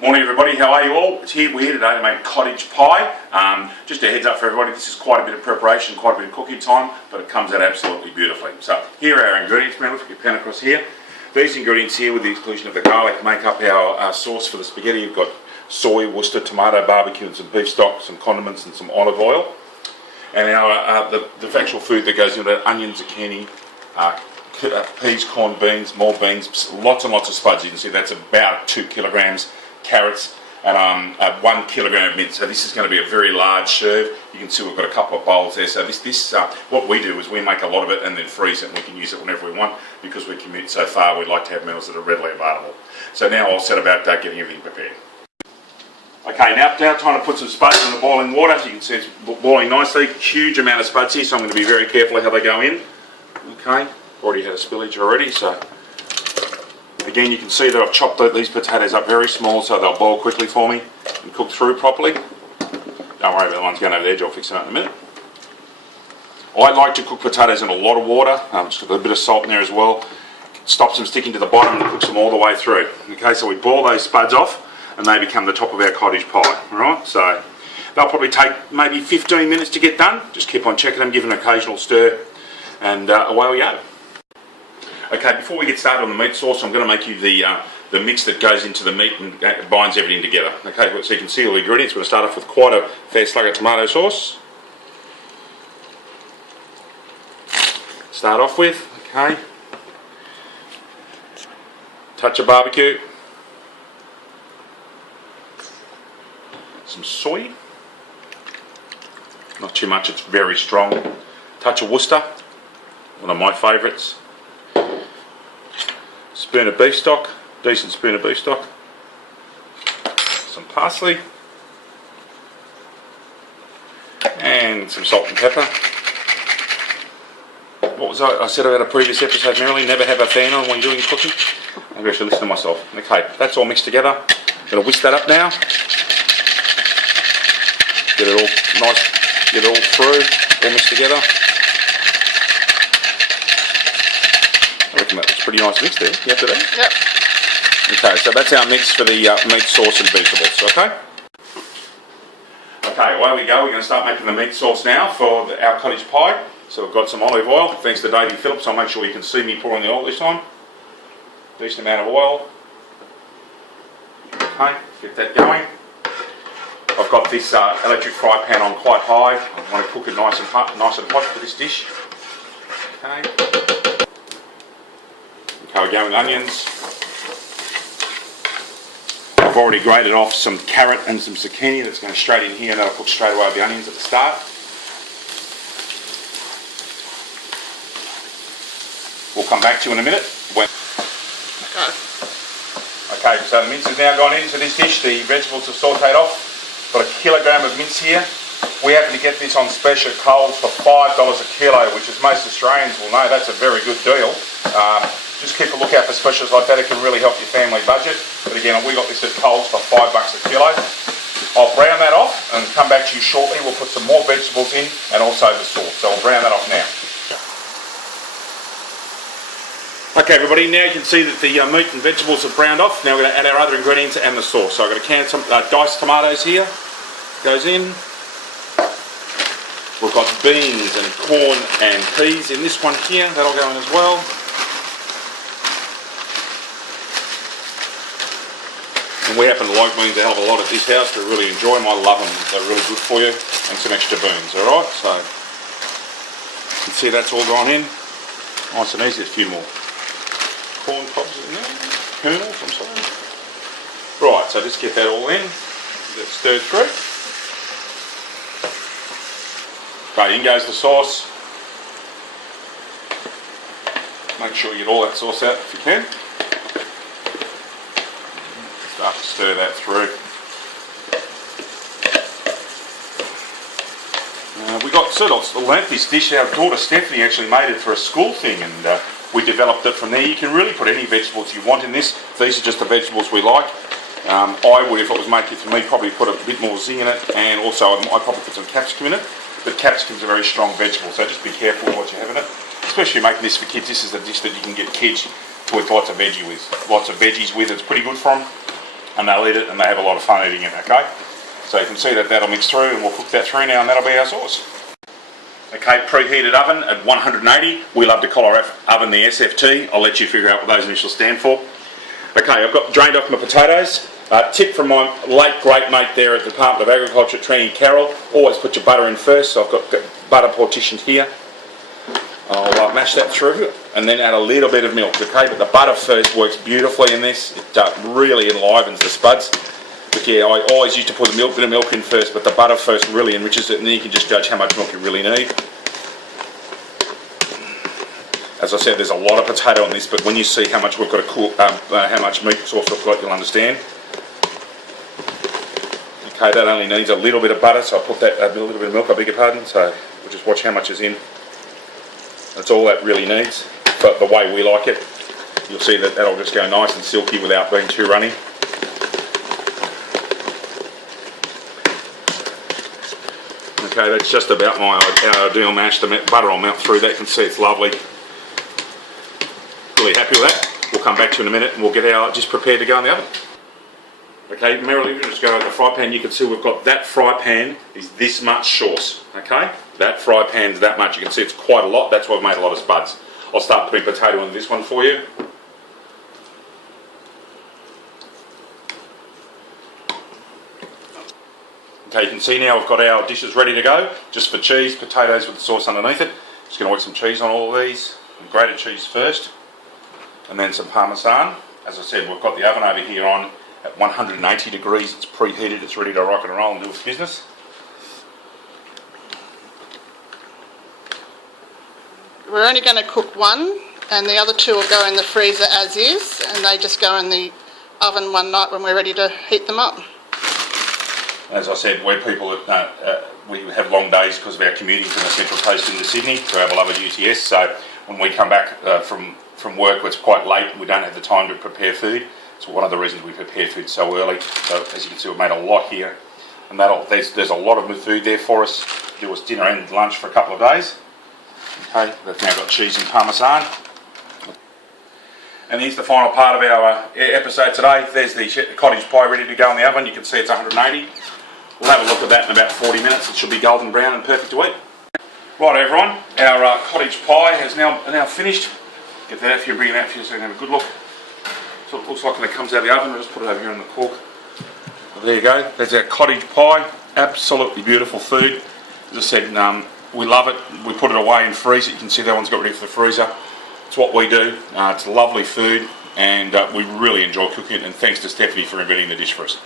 Morning everybody, how are you all? We're here today to make cottage pie. Just a heads up for everybody, this is quite a bit of preparation, quite a bit of cooking time, but it comes out absolutely beautifully. So here are our ingredients. Remember, if you pan across here, these ingredients here, with the exclusion of the garlic, make up our sauce for the spaghetti. You've got soy, Worcester, tomato, barbecue, and some beef stock, some condiments, and some olive oil. And our the actual food that goes into that: onion, zucchini, peas, corn, beans, more beans, lots and lots of spuds. You can see that's about 2 kilograms. Carrots, and 1 kilogram of mint. So this is going to be a very large serve. You can see we've got a couple of bowls there. So what we do is we make a lot of it and then freeze it, and we can use it whenever we want. Because we commute so far, we like to have meals that are readily available. So now I'll set about getting everything prepared. Okay, now time to put some spuds in the boiling water. As you can see, it's boiling nicely. Huge amount of spuds here, so I'm going to be very careful how they go in. Okay, already had a spillage already, so again, you can see that I've chopped these potatoes up very small so they'll boil quickly for me and cook through properly. Don't worry about the ones going over the edge, I'll fix them out in a minute. I like to cook potatoes in a lot of water, just with a bit of salt in there as well. It stops them sticking to the bottom and cooks them all the way through. Okay, so we boil those spuds off and they become the top of our cottage pie. Alright, so they'll probably take maybe 15 minutes to get done. Just keep on checking them, give them an occasional stir, and away we go. Okay, before we get started on the meat sauce, I'm going to make you the mix that goes into the meat and binds everything together. Okay, so you can see all the ingredients. We're going to start off with quite a fair slug of tomato sauce. Start off with, okay. Touch of barbecue. Some soy. Not too much, it's very strong. Touch of Worcester, one of my favourites. Spoon of beef stock, decent spoon of beef stock, some parsley, and some salt and pepper. What was I said about a previous episode, Marilyn? Never have a fan on when you're doing cooking. Maybe I should listen to myself. Okay, that's all mixed together. I'm going to whisk that up now. Get it all nice, get it all through, all mixed together. I reckon that was a pretty nice mix there. You have to do? Yep. Okay, so that's our mix for the meat sauce and vegetables, okay? Okay, away we go. We're going to start making the meat sauce now for our cottage pie. So we've got some olive oil. Thanks to Davey Phillips, I'll make sure you can see me pouring the oil this time. Decent amount of oil. Okay, get that going. I've got this electric fry pan on quite high. I want to cook it nice and hot for this dish. Okay. Okay, we're going with onions. I've already grated off some carrot and some zucchini that's going straight in here, and I'll put straight away with the onions at the start. We'll come back to you in a minute. Okay, so the mince has now gone into this dish. The vegetables are sautéed off. Got a kilogram of mince here. We happen to get this on special Coles for $5 a kilo, which, as most Australians will know, that's a very good deal. Just keep a lookout for specials like that. It can really help your family budget. But again, we got this at Coles for $5 a kilo. I'll brown that off and come back to you shortly. We'll put some more vegetables in and also the sauce. So I'll brown that off now. Okay everybody, now you can see that the meat and vegetables have browned off. Now we're going to add our other ingredients and the sauce. So I've got a can of some diced tomatoes here. Goes in. We've got beans and corn and peas in this one here. That'll go in as well. And we happen to like beans a hell of a lot at this house. We really enjoy them. I love them. They're really good for you. And some extra beans, alright? So, you can see that's all gone in. Nice and easy. A few more corn cobs in there. Kernels, I'm sorry. Right, so just get that all in. Get it stirred through. Right, in goes the sauce. Make sure you get all that sauce out if you can. Start to stir that through. We got sort of learnt this dish. Our daughter Stephanie actually made it for a school thing, and we developed it from there. You can really put any vegetables you want in this. These are just the vegetables we like. I would, if it was making it for me, probably put a bit more zing in it, and also I'd probably put some capsicum in it. But capsicum's a very strong vegetable, so just be careful with what you have in it. Especially making this for kids. This is a dish that you can get kids with lots of veggies with. It's pretty good for them. and they'll eat it and they have a lot of fun eating it, okay? So you can see that that'll mix through, and we'll cook that through now, and that'll be our sauce. Okay, preheated oven at 180. We love to call our oven the SFT. I'll let you figure out what those initials stand for. Okay, I've got drained off my potatoes. Tip from my late great mate there at the Department of Agriculture, Trini Carroll, always put your butter in first, so I've got butter partitioned here. I'll mash that through and then add a little bit of milk, okay? But the butter first works beautifully in this. It really enlivens the spuds. But yeah, I always used to put a bit of milk in first, but the butter first really enriches it, and then you can just judge how much milk you really need. As I said, there's a lot of potato on this, but when you see how much we've got to cook, how much meat sauce we've got, you'll understand. Okay, that only needs a little bit of butter, so I put that a little bit of milk, I beg your pardon. So we'll just watch how much is in. That's all that really needs, but the way we like it. You'll see that that'll just go nice and silky without being too runny. Okay, that's just about my ideal mash. The butter will melt through that. You can see it's lovely. Really happy with that. We'll come back to you in a minute and we'll get our just prepared to go in the oven. Okay, merrily, we'll just go over the fry pan. You can see we've got that fry pan is this much sauce. Okay, that fry pan's that much. You can see it's quite a lot. That's why I've made a lot of spuds. I'll start putting potato in this one for you. Okay, you can see now we've got our dishes ready to go, just for cheese, potatoes with the sauce underneath it. Just going to work some cheese on all of these. Grated cheese first, and then some Parmesan. As I said, we've got the oven over here on at 180 degrees. It's preheated, it's ready to rock and roll and do its business. We're only going to cook one, and the other two will go in the freezer as is, and they just go in the oven one night when we're ready to heat them up. As I said, we're people that we have long days because of our communities in the Central Coast into Sydney for our beloved UTS. So when we come back from work, it's quite late and we don't have the time to prepare food. So one of the reasons we prepare food so early. So as you can see, we've made a lot here, and there's a lot of food there for us. There was dinner and lunch for a couple of days. Okay, they've now got cheese and Parmesan. And here's the final part of our episode today. There's the cottage pie ready to go in the oven. You can see it's 180. We'll have a look at that in about 40 minutes. It should be golden brown and perfect to eat. Right, everyone, our cottage pie has now finished. Get that out for you, bring it out for you so you can have a good look. So it looks like when it comes out of the oven. I'll just put it over here on the cork. Well, there you go. There's our cottage pie. Absolutely beautiful food. As I said, we love it. We put it away and freeze it. You can see that one's got ready for the freezer. It's what we do. It's lovely food, and we really enjoy cooking it. And thanks to Stephanie for inventing the dish for us.